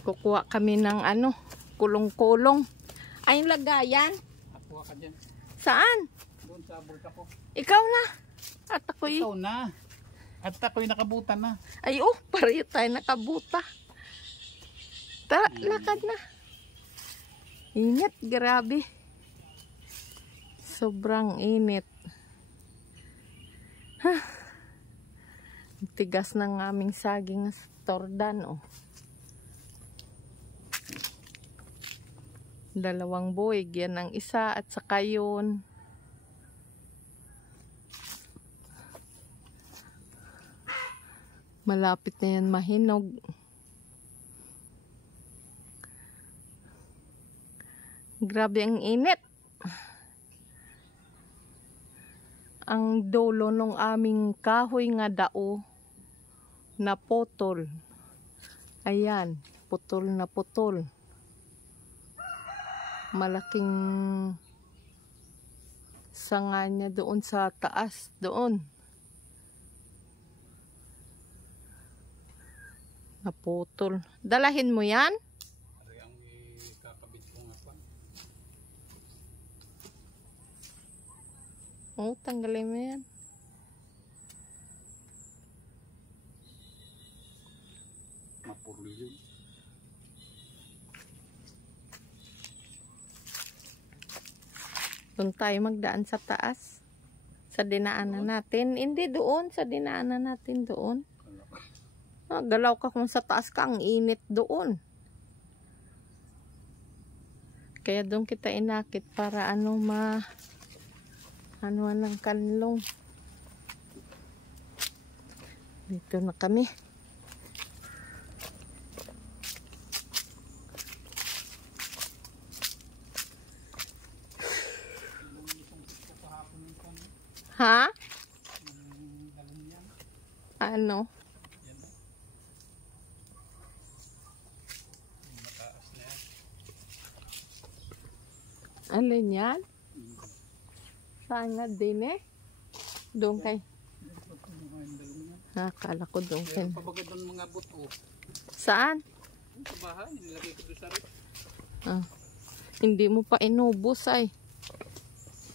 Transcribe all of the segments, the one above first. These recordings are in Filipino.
Kukuha kami ng ano, kulong-kulong. Ay, yung lagayan. Kuha ka dyan. Saan? Doon sa bulka ko. Ikaw na. At ako'y... Ikaw na. At ako'y nakabutan na. Ay, oh, pareho tayo nakabuta. Tara, lakad na. Init, grabe. Sobrang init. Tigas ng aming saging sa tordan, oh. 2 buwig, yan ang isa at saka yun. Malapit na yan mahinog. Grabe ang init. Ang dulo ng aming kahoy nga dao na putol. Ayan, putol na putol. Malaking sanga niya doon sa taas, doon. Naputol. Dalahin mo yan? Ari ang ikakabit ko nga pa. Oo, tanggalin mo yan. Mapurol yun. Doon tayo magdaan sa taas. Sa dinaanan natin. Hindi doon. Sa dinaanan natin doon. Galaw ka kung sa taas ka. Ang init doon. Kaya doon kita inakit para ano anuan ng kanlong. Dito na kami. Ha? Ano? Alin yan? Saan nga din eh? Doon kay... Akala ko doon kay... Pabagad ng mga buto. Saan? Sa bahay, nilagay ko doon sa rin. Ah, hindi mo pa inubos ay.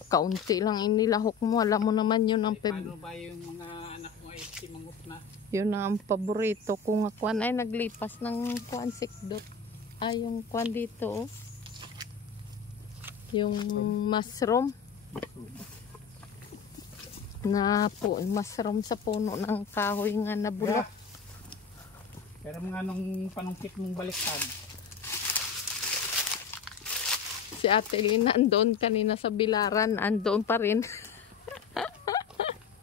Kaunti lang inilahok mo. Alam mo naman yun ang... Paano ba yung mga anak mo ay simangot na? Yun ang paborito. Kung akuan ay naglipas ng kuan sikdot. Ay, yung kuan dito oh. Yung mushroom. Na po, mushroom sa puno ng kahoy nga nabulok. Pero mga nung panungkit mong baliktad. Si Ate Lina andon kanina sa bilaran, andon pa rin.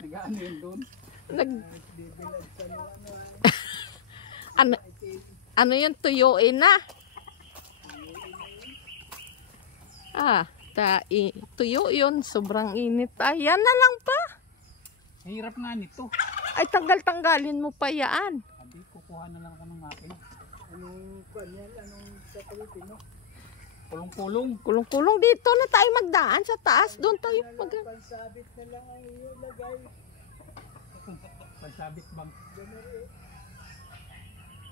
Nag-ano yun doon? Ano yun, tuyuin na? Tuyo yun, sobrang init. Ay, yan na lang pa. Hirap nga nito. Ay, tanggal-tanggalin mo pa yan. Sabi, kukuha na lang ako ng akin. Anong kuan yan? Anong sa Pilipino? Kulong-kulong. Kulong-kulong dito na tayo magdaan sa taas. Doon tayo Pansabit na lang ang iyo lagay. Pansabit bang?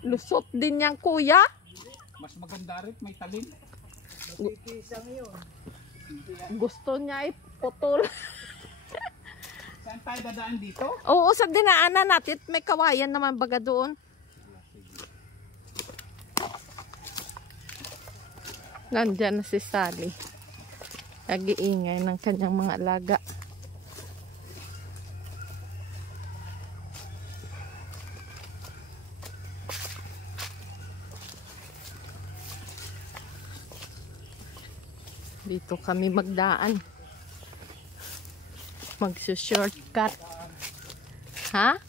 Lusot din yan, kuya. Mas maganda rin, may talim. Magkikisang yun. Gusto niya ay putol. Saan tayo dadaan dito? Oo, sa dinaanan natin. May kawayan naman baga doon. Nandyan na si Sally. Nag-iingay ng kanyang mga alaga. Dito kami magdaan. Magsu-shortcut. Ha?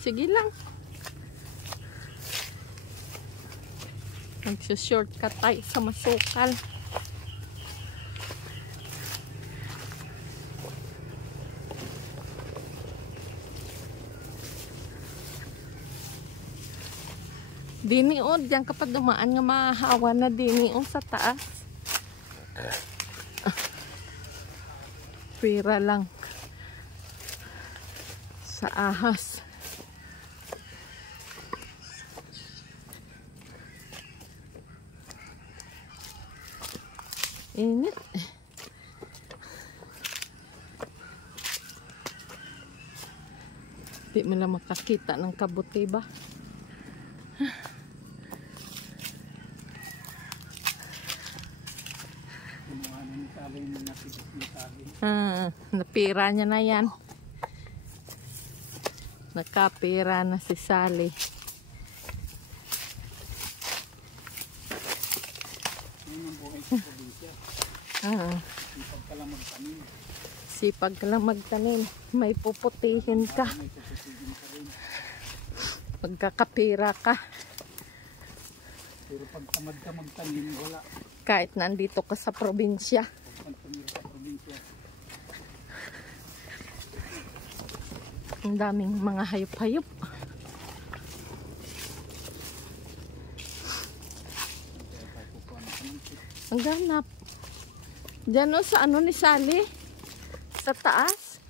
Sige lang. Magsu-shortcut tayo sa masukal. Dini o, diyan kapag dumaan nga mahawa na dini o sa taas. Pira lang sa ahas. Init. Di mo lang makakita ng kabuti ba? Napira niya na yan. Nakapira na si Sally. Sipag ka lang magtanim. May puputihin ka. Pagkakapira ka. Pero pag tamad ka magtanim, wala. Kahit nandito ka sa probinsya. Ang daming mga hayop-hayop. Ang ganap. Diyan o sa ano ni Sally? Sa taas.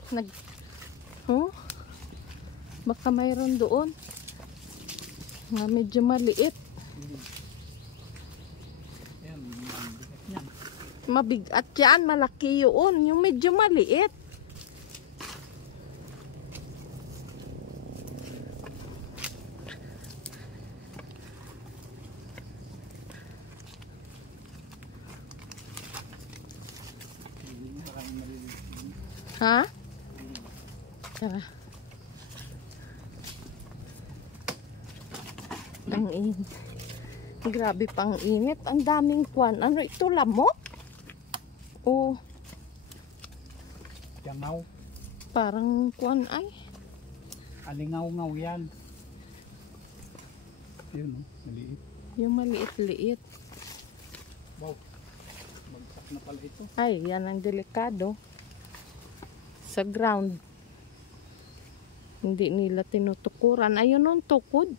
Baka mayroon doon. Nga medyo maliit. Mabigat yan. Malaki yun. Yung medyo maliit. Ha? Tara. Ang init. Grabe pang init. Ang daming kwan. Ano ito? Lamok? O Yangaw. parang kwan ay. Alingaw-ngaw yan. Yun, maliit. Yung maliit-liit. Wow. Bagsak na pala ito. Ay, yan ang delikado. Sa ground. Hindi nila tinutukuran. Ayun ang tukod.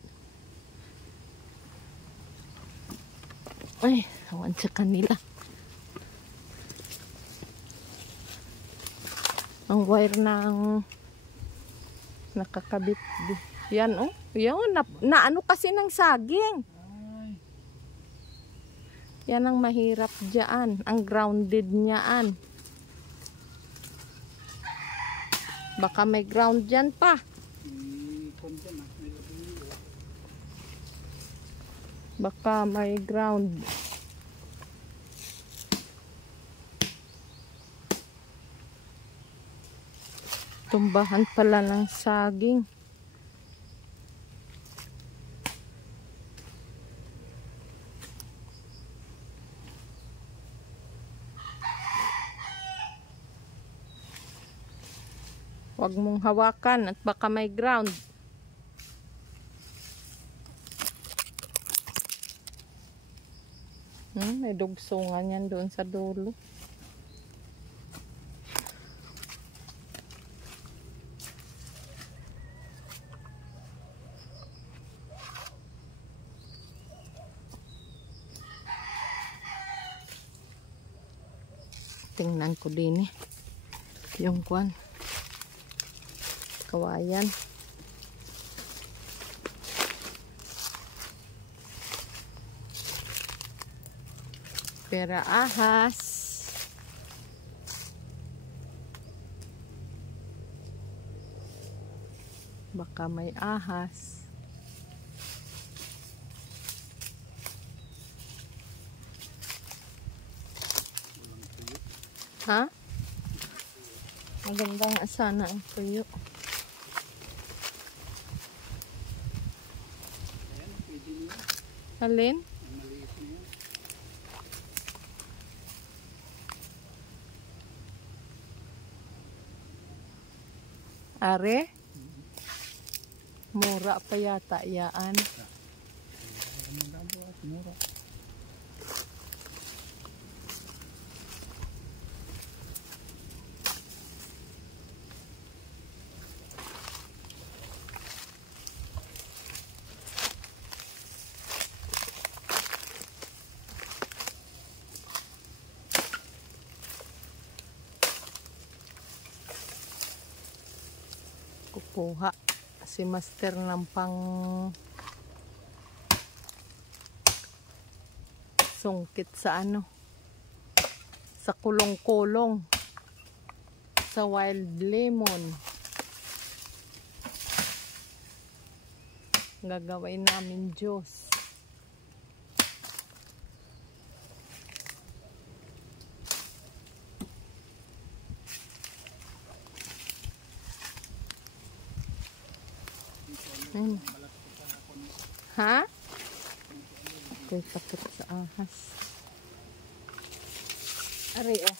Ay, awan sa kanila. Ang wire ng nakakabit. Yan oh. Yan, na ano kasi ng saging. Yan ang mahirap dyan. Ang grounded niyaan. Baka may ground dyan pa. Baka may ground. Tumbahan pala ng saging. Huwag mong hawakan at baka may ground. May dugsungan yan doon sa dulo. Tingnan ko din eh. Yung kwan. Kawayan. Pera ahas. Baka may ahas. Ha? Maganda nga sana ang tuyo. Alin? Are? Mura pa yata yaan. Mura. Kukuha si master ng pang sungkit sa ano sa kulong-kulong. Sa wild lemon. Gagawin namin juice. Ha? Ako'y takot sa ahas. Ari oh.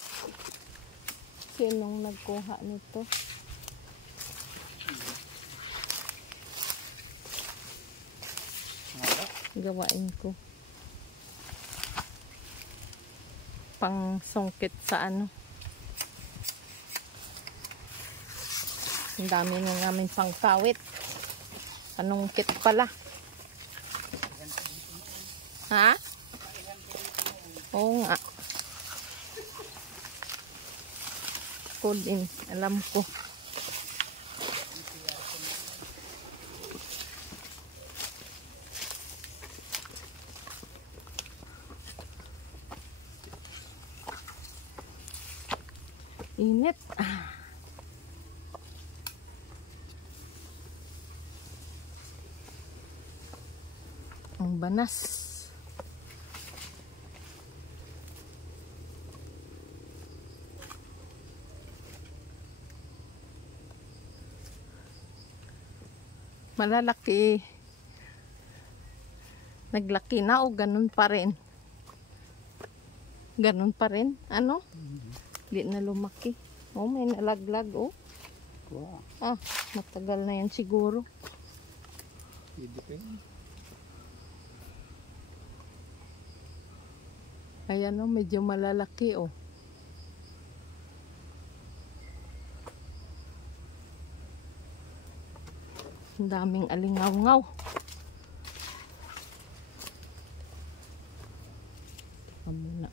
Sinong nagkuha nito? Gawain ko. Pang sungkit sa ano. Ang dami na namin pang kawit. Panungkit pala. Ha? Oo nga. Ko din. Alam ko. Init. Ang banas. Malalaki. Naglaki na o ganun pa rin? Ganun pa rin? Ano? Di na lumaki. Oh, may nalaglag oh. Wow. Ah, matagal na yan siguro. Ayan oh, medyo malalaki oh. Ang daming alingaw-ngaw. Teka muna.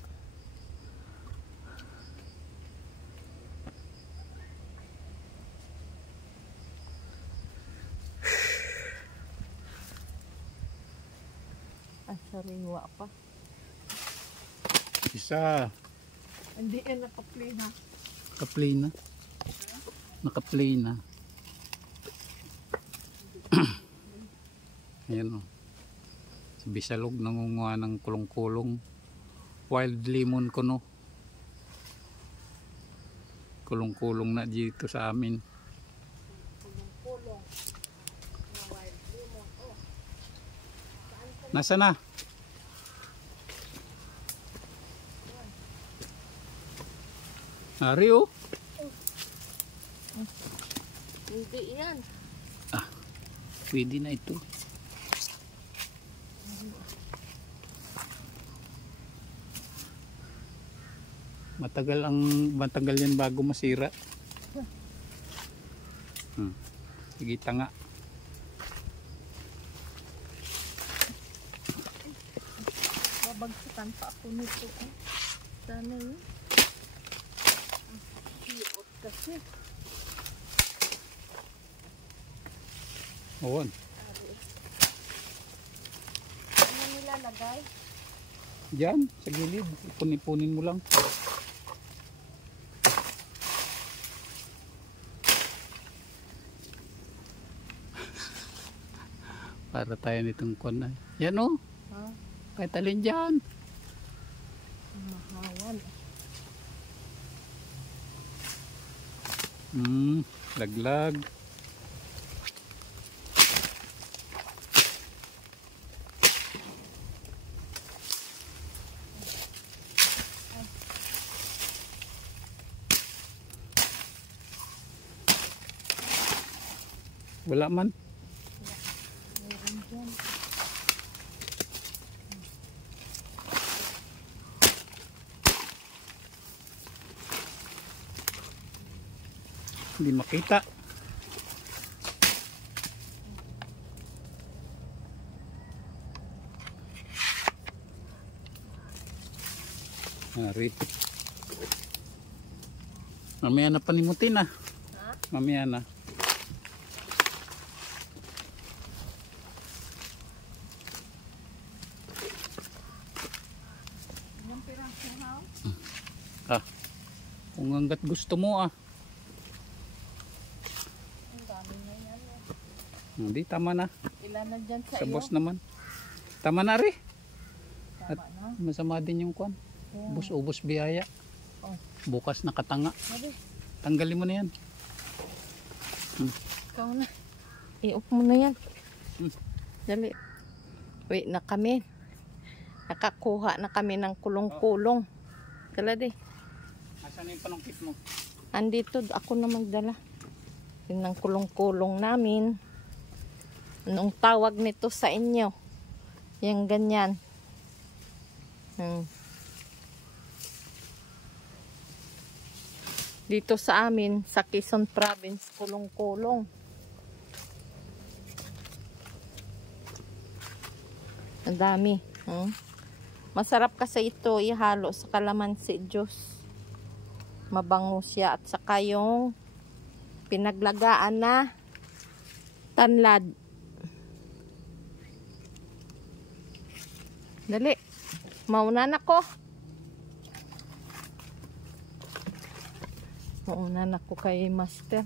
Sariwa pa. Isa. Hindi naka-play na. Naka-play na. Naka-play na. Ayan o. Si Bisalog nangunguha ng kulong-kulong. Wild lemon ko no. Kulong-kulong na dito sa amin. Kulong-kulong. Na wild lemon. Oh. Nasa na? Ari oh. Hindi yan. Ah, pwede na ito. Matagal yan bago masira. Sige tanga. Babagsakan pa ako nito. Sana yun. Hiyot kasi. Awan. Ano nilalagay? Diyan, sa gilid. Ipunin mo lang. Para tayo nitong kon na. Yan o. Ha? Kahit alin dyan. Mahawan. Laglag. Wala man. Meron dyan. Hindi makita. Repeat. Mamaya na panimutin ah. Ha? Mamaya na. Ilang pirang suhaw? Ah. Kung hanggat gusto mo ah. Ang dami na yan. Hindi, tama na. Ilan na dyan sa Sa iyo? boss naman. Tama na rin. Tama na. Masama din yung kwan. Ubus biyaya. Oh. Bukas nakatanga. Sabi, Tanggalin mo na yan. ikaw na. I-off mo na yan. Dali. Wait na kami. Nakakuha na kami ng kulong-kulong. Dala di. Asan yung panungkit mo? Andito, ako na magdala. Yun ang kulong-kulong namin. Anong tawag nito sa inyo? Yung ganyan. Dito sa amin, sa Quezon Province, kulong-kulong. Ang dami. Masarap kasi ito ihalo sa kalamansi juice. Mabango siya. At saka yung pinaglagaan na tanlad. Dali. Mauna na ko. Mauna na ko kay Master.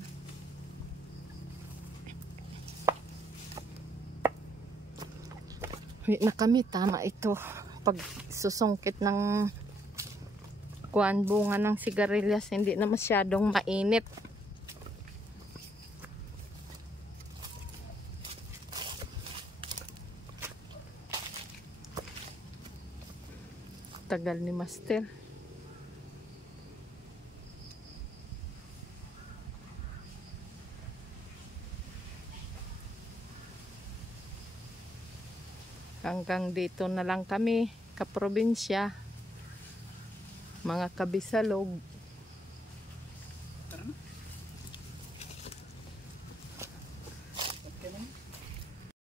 Wait na kami. Tama ito. Pag susungkit ng kuan bunga ng sigarilyas, hindi na masyadong mainit. Tagal ni Master. Hanggang dito na lang kami, kaprobinsya, mga kabisalog.